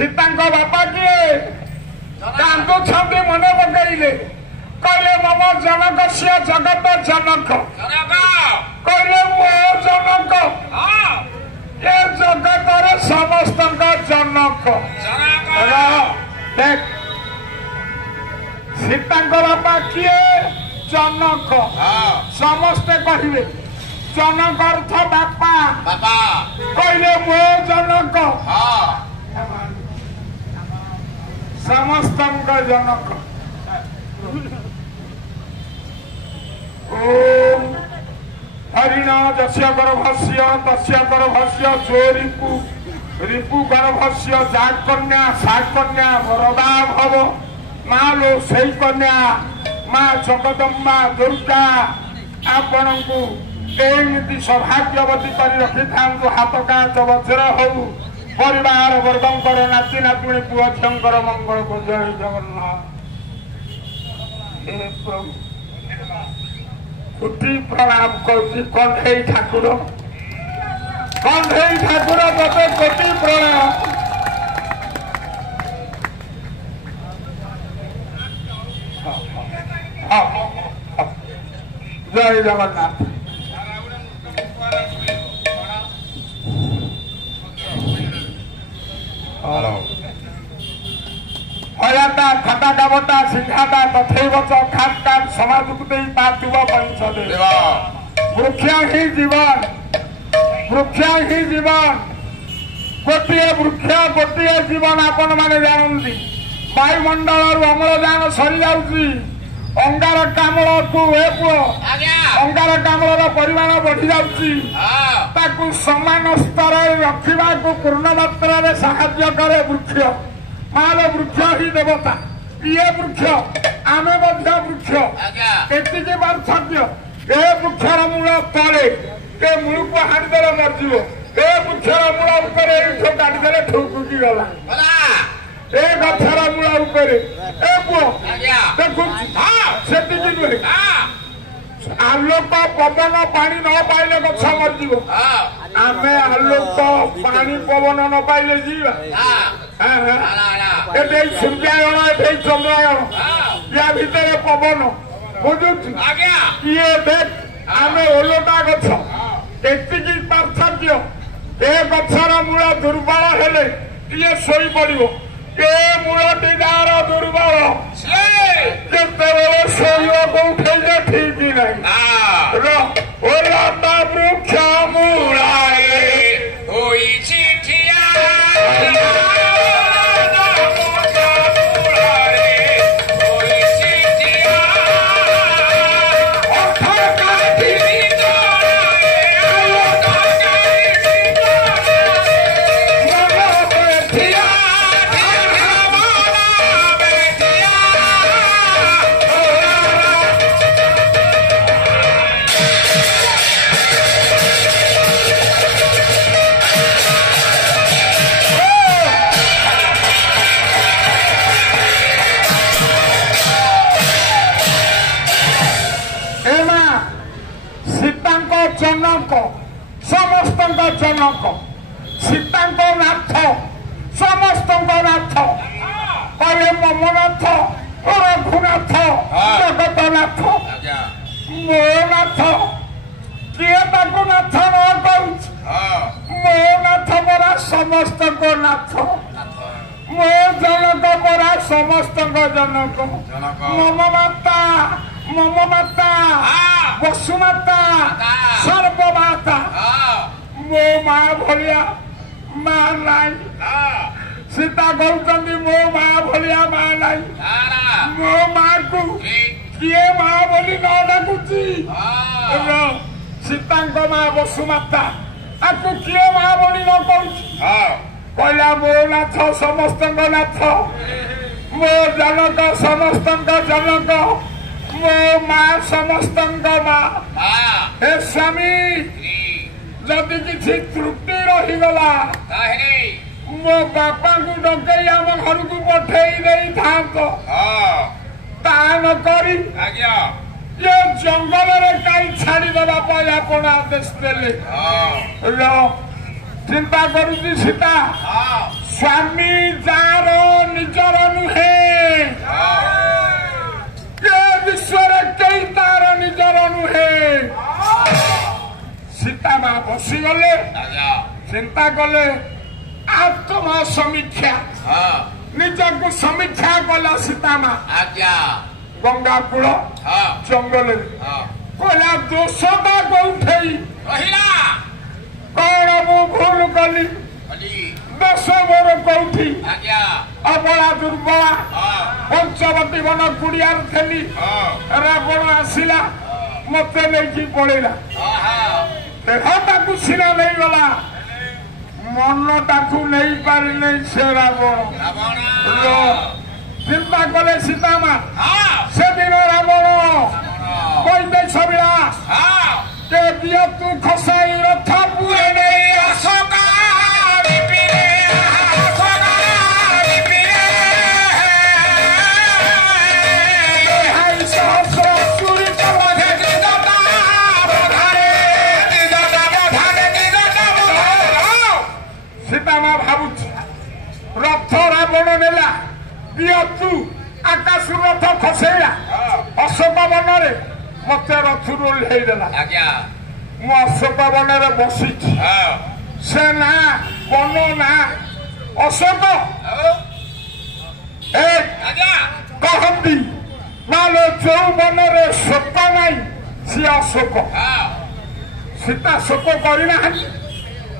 सीता बापा किए कांदुछंती मने पकईले कहले मम जनक से जगत जनक कहले मो जनक ये जगत समस्त जनक देख सीता बापा किए जनक समस्ते कहे जनक अर्थ बापा कहले मो जनक समस्त जनक ओम हरिणा जस्य गर्भस्य तस्य गर्भस्य जो रिपु गर्भस्य जाग कन्या साग कन्या वरदा भव माँ लो सही कन्या माँ जगदम्बा दुर्गा आपण को एमती सौभाग्यवती कर रखि था हाथ कांच वज्र हो परिवार वर्गंकर नाती नातुणी पुआ झंकर मंगल को जय जगन्नाथ हे प्रभु उठी प्रणाम कर कंधेई ठाकुर तते कोटि प्रणाम जय जगन्नाथ हयाता खटा काबटा सिंहाता तथैव च खाट काट समाजुक्ते पातुव पंचदे वृक्ष ही जीवन गोटे वृक्ष गोटे जीवन आपण माने जानती वायुमंडल अम्लजान सरी जाऊँगी अंगारकाम्ल को अंगारकाम्ल परिमाण बढ़ी जाऊँगी समान स्तर रखा पूर्ण मात्रा साहाय्य करे वृक्ष माले वृक्ष ही देवता ये वृक्ष आमे वृक्ष एति पार्थक्य ए वृक्षर मूल तले ए मूल को हाणीदेले मरजिव ए वृक्षर मूल उपर काटिदेले ठुकुकी गला ए गछर मूल उपर ए पुओ देखु सेतिकी नुहे आलोक पवन पानी न पाइले गछ मरजिव आमे आलोक पानी पवन न पाइले जीवा एटे सूर्यायन एटे चंद्रायन या भितर पवन बुझुछु किए देख आमे ओलोटा गछ एतिकी पार्थक्य ए गछर मूल दुर्बल हेले किए सोई पड़िबो ए मूलटी दार दुर्बल केतेबेले सोइबो उठेले ठीक नहीं ओलाटा वृक्ष मूलाए होइछि ठिया जनक समस्त जनक सीता नाथ समस्त नाथ कहले मम नाथ रघुनाथ जगतनाथ मो नाथ किए ताकू नाथ न कहूँ मो नाथ परा समस्त नाथ मो जनक परा समस्त जनक मम माता वसुमाता सर्वमाता मो माँ भलिया माँ नाई सीता कहते मो माँ भलिया माँ नाई मो माँ को किए माँ बोली न डाकुची सीता माँ वसुमाता आपको किए माँ बोली न कहला मो नाथ समस्त नाथ मो जनक समस्त जनक मो माँ समस्त माँ हे स्वामी जदि किसी त्रुटि रहीगला मो बापा को डकई आम घर को पठेई था ता न करी ये जंगल में कहीं छाड़ीदेवा आप आदेश देले चिंता करुची सीता स्वामी जा बसीगले चिंता कले आत्म समीक्षा निजक समीक्षा कला सीतामा गंगा कूल जंगल कहला दोषता कौठे कौन मु भूल कली दोष मोर कौठी अबला दुर्बला पंचवटी वन कुड़िया थी रावण आसला मत नहीं पड़ेगा देहटा सीना नहीं गला मनटा नहीं पारे से रावण चिंता कले सीतामा से दिन रावण कहते सबला के दिया तू खसाई रथ पुए नहीं अशोका सीतामा भावुच रथ रावण नेला दियतु आकाश रथ खसेला अशोक वन मत रथ ओह्लैदेला मु अशोक वन बसी से ना वन ना अशोक कहती मालो जो वन शोक नाई सी अशोक सीता शोक करना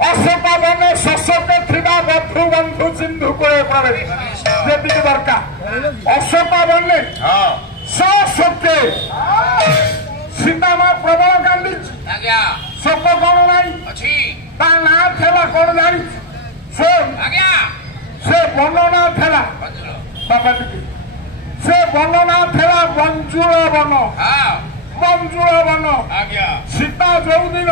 अशोक वन शोषक थिबा बधु बंधु सिंधु कूले पड़े जी दरकार अशोक वन शोके सीतामा प्रबल कांदी शोक कौन ना ना थेला कौन जानी से वन ना थेला बाबा से वन ना थेला Banjul one Banjul one Sita जो दिन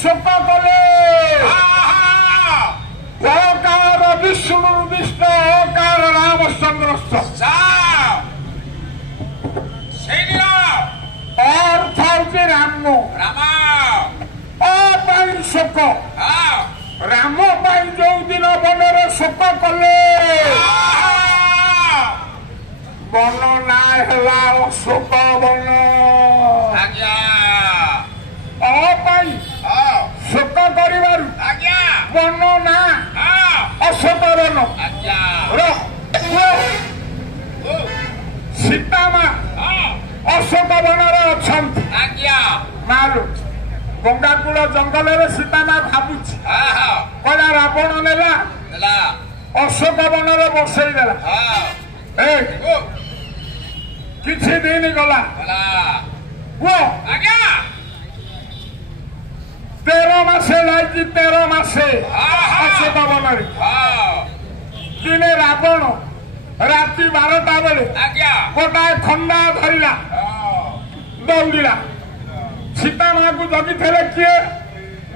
शोक कले ओकार विष्णु विष्णु ओकार रामचंद्र अर्थ हूँ राम शोक राम जो दिन वन शोक कले वन ना अशोक वन शोक कर वन ना अशोक वन सीतामा अशोक वन अच्छा मालू गंगा कूल जंगल सीतामा भावुच कहला रावण नेला अशोक वन बसईदेला किछि दिन गला वो 13 मासे लागी 13 मासे अशोक वन दिने रावण राति 12टा बेले गोटाए खंडा धरला दौड़ा सीतामा को जगी थे किए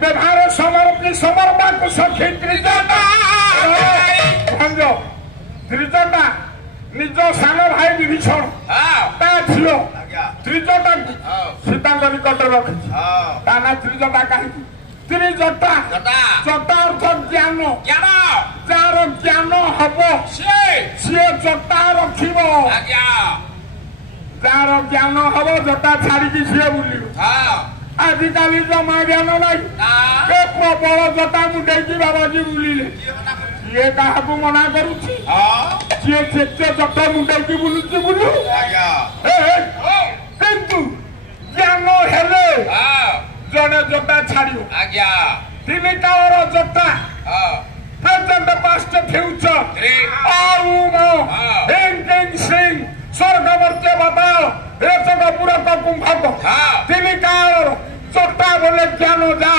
व्यवहार समर्पी समर्पा को सखी त्रिजटा भंज त्रिजटा निज सान भाई विभीषण ता झील त्रिजटा सीता निकट रखी ता ना त्रिजटा कहीं त्रिजटा जटा अर्थ ज्ञान जार ज्ञान हम सी जटा रखिब जार ज्ञान हम जटा छाड़ी सी बुल आजिकाली जमा ज्ञान नाई प्रबल जटा मुंडे बाबाजी बुलिले ये क्या मना करुच्ची जट मुंडे बुलुची बुलू किंतु ज्ञान हेले जड़े जटा छाड़ तीन काल जटा प्रेजेंट पास्ट फ्यूचर सिंह स्वर्ग मर्त्य बताओ रेचक पूरक कुंभक तीन काल जटा बोले ज्ञान जा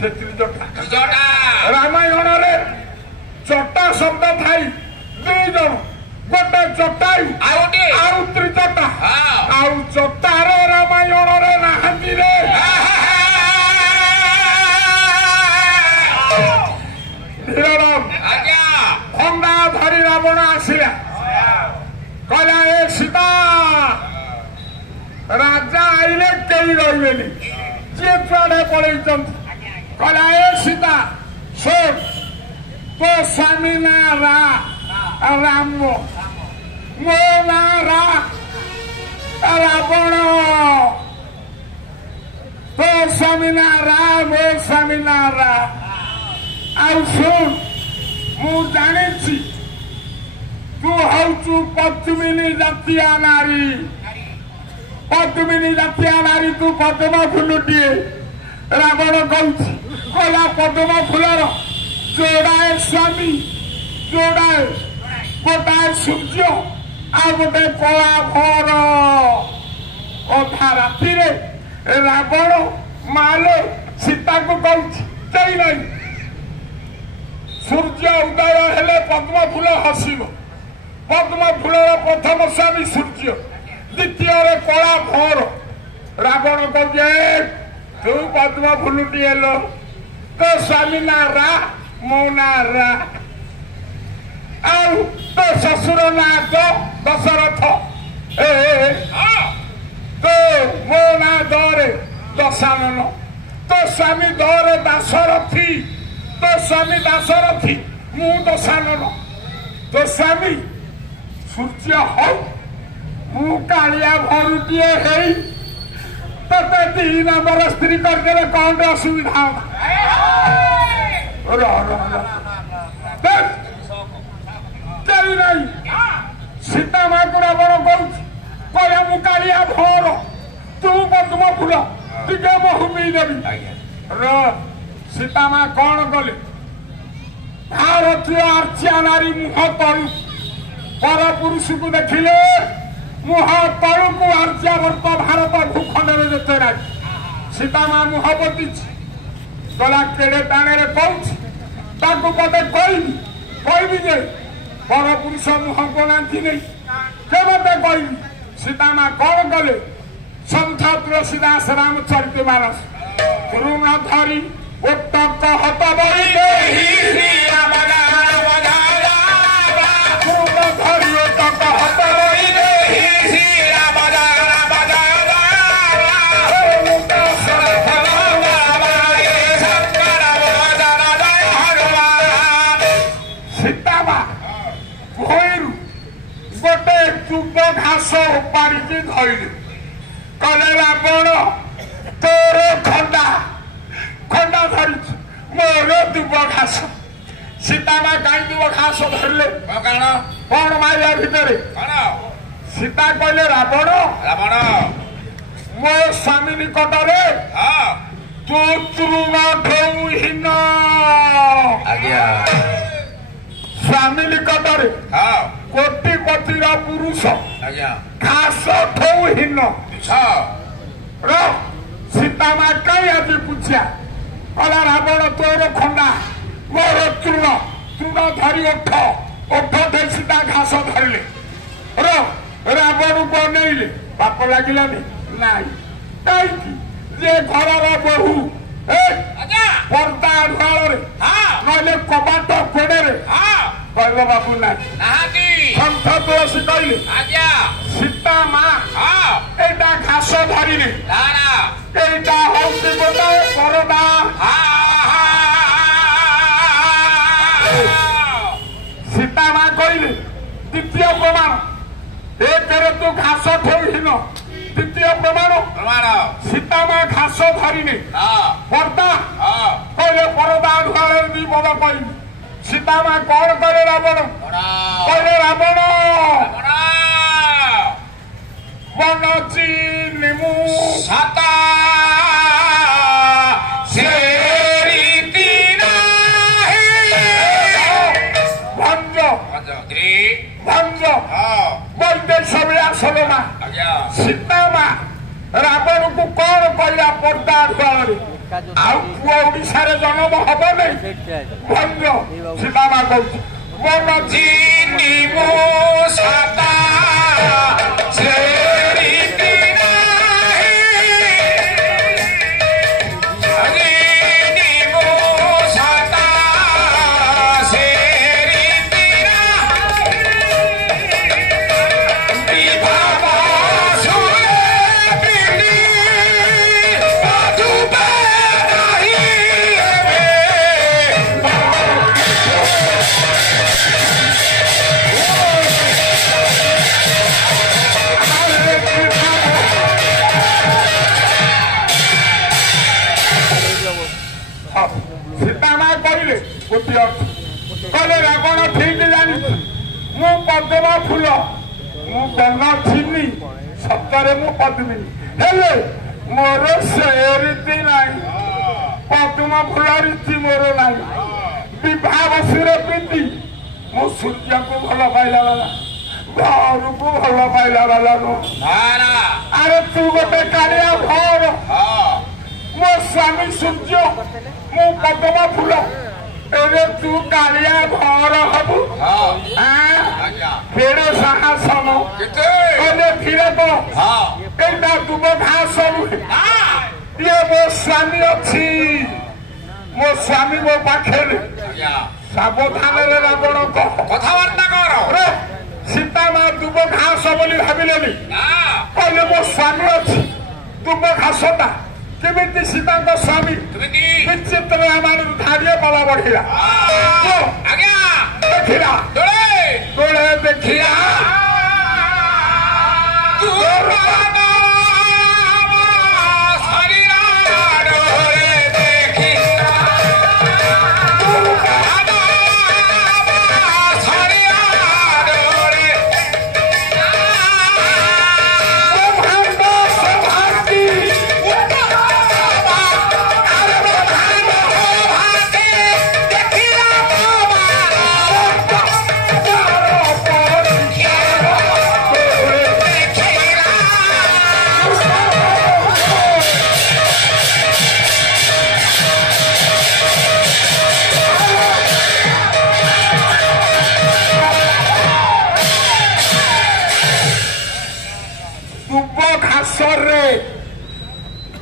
से त्रिजटा रामायण रे जटा शब्द थाई दुई जन गोटे जटाई आउ त्रिजटा आउ जटार रामायण रे नाहांती रे खंडा धरी रावण आसिला कहला ए सीता राजा आइले कई रही जी जुआड़े पड़े कहला ए सीता सुन तो स्वामी ना राम मो ना रावण तो स्वामीनारा मो स्वामीनारा आउ सुन मु जानी तू हूँ पद्मिनी जातिया नारी पद्मिनी जातिया नारी तू पद्म फुलुटीए रावण कहला पद्म फुलर जोड़ाए स्वामी जोड़ाए गोटाए सूर्य आ गोटे कला भर अधा राति रावण मालो सीता को कही नहीं सूर्य उदय हेले पद्म फूल हसिब पद्म फूलर प्रथम स्वामी सूर्य द्वितीय कला भर रावण कहे तू पद्म फूलुटी लो तो स्वामी ना रा मो ना रा आउ तो ससुर ना तो दशरथ तो मो ना दरे दशानन तो स्वामी दरे दाशरथी तो स्वामी दाशरथी मु दशानन तो स्वामी सूर्य हो मु कालिया भरुटीए है तो 3 नंबर स्त्री करदे कौन असुविधा नहीं सीता माँ को रावण कहला मु कालिया भर तू पद्म फूल टे बहुमी देवी सीता माँ कौन कले भारतीय आर्चिया नारी मुह तलु पर पुरुष को देखिले मुह तलु को आर्चिया वर्त भारत भूखंड में जेते राजी सीता माँ मुह पति गला केड़े टाणे कहूँ पदे कहबी जे पर पुरुष मुह बनाती नहीं के मत कह सीता माँ कौन कले संत तुलसीदास रामचरित मानस तृण धरी उत्तक हत बई धरी उत्तक हत सीतामा भोईरू गोटे चुब घास उपाड़ी धरले कले रावण तोर खंडा खंडा धरी मोर दुब घास सीतामा कहीं दुब घास धरले कौन मारिया भितर सीता कहले रावण रावण मो स्वामी निकटरे तू तृण ढौहीन स्वामी निकटरे कोटिपतिर पुरुष घास ढौहीन सीता माँ कहीं आज पूछा कला रावण तोर खंडा मोर तृण तृण धरी ओठ दे सीता घास धरले रावण को अनेले पाप लगिलानी नाई कहीं जे घर बहु पर्दा ढाल ना कबाट कोड़े कहल बाबू ना संत तुलसी कहले सीता माँ एटा घास धरी एटा हूँ गोटाए परदा सीता माँ कहले द्वितीय प्रमाण एक तू घास ठेहीन द्वितीय प्रमाण सीता माँ घास धरी पर्दा कहले परदा ढुआड़े दी बल कह सीता माँ कौन करे रावण कहले रावण मन चिन्मु साता से भंज भंज वैदेश सलोमा सीता माँ रावण को कौन कहला पर्दा ढुआड़े आउ पुआ ओडिशारे जन्म हब नहीं भंज सीता माँ कहूँ मन चिन्मु साता सीतामा कहले गोटे कहले रावण ठीक जानी मु पद्म फूल मु बन चिनी सतरे मु पद्मिनी हेले मोर से रीति नहीं पद्म फूल रीति मोर नहीं विवाह बसुर प्रीति मो सूर्य को भल पाइला वाला घर को भल पाइला वाला नो अरे तू गोटे कालिया घर मो स्वामी सूर्य मु पद्म फूल एरे तू कालिया घर हबु फेर साहसन कहले फिर तो एटा दुब घास ये मो स्वामी अच्छी मो स्वामी मो पाखे सावधान रावण कथबार्ता कर सीता माँ दुब घास बोली भाविलेनी कहले मो स्वामी अच्छी दुब घासटा केमिति सीता स्वामी विचित्र धारिये बला बढ़िया देखिला तोड़े देखिया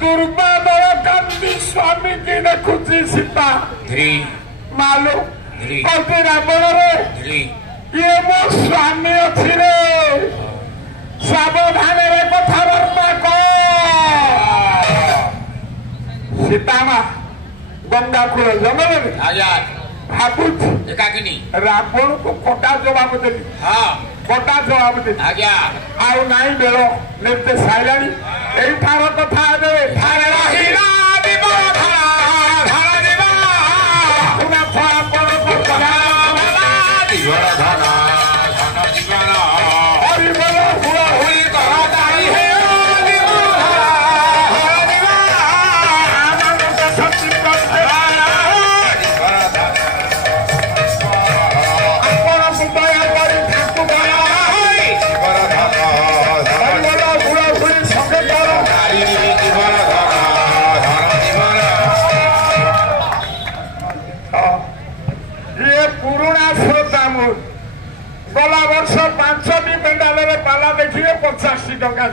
दुर्बादल कांदी स्वामी की देखुची सीता मालू कहते रावण रे ये मो स्वामी अच्छी रे सावधान रे कथबार्ता कर सीता माँ गंगा कूल जंगल में भावुच रावण को कटा जवाब देली कटा जवाब देली आउ नाई बेल निर्देश आइलानी एठार कथा गला वर्ष 5टी पेंडाल पाला देखिए 50 टंका